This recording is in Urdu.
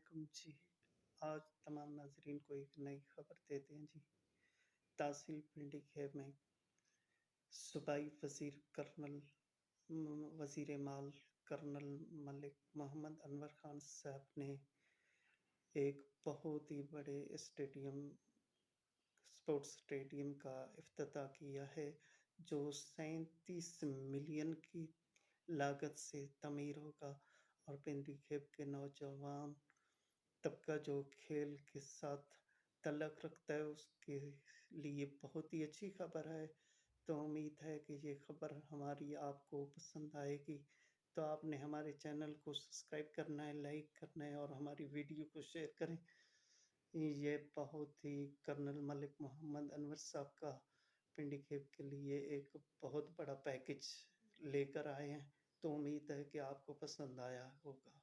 علیکم جی۔ آج تمام ناظرین کو ایک نئی خبر دیتے ہیں جی۔ تحصیل پنڈی کھیب میں صوبائی وزیر مال کرنل ملک محمد انور خان صاحب نے ایک بہت ہی بڑے اسپورٹس اسٹیڈیم کا افتتاح کیا ہے، جو 37 ملین کی لاگت سے تعمیر ہوگا اور پنڈی کھیب کے نوجوان طبقہ جو کھیل کے ساتھ تعلق رکھتا ہے اس کے لیے بہت ہی اچھی خبر ہے۔ تو امید ہے کہ یہ خبر ہماری آپ کو پسند آئے گی، تو آپ نے ہمارے چینل کو سبسکرائب کرنا ہے، لائک کرنا ہے اور ہماری ویڈیو کو شیئر کریں۔ یہ بہت ہی کرنل ملک محمد انور صاحب کا پنڈی کھیب کے لیے ایک بہت بڑا پیکج لے کر آئے ہیں، تو امید ہے کہ آپ کو پسند آیا ہوگا۔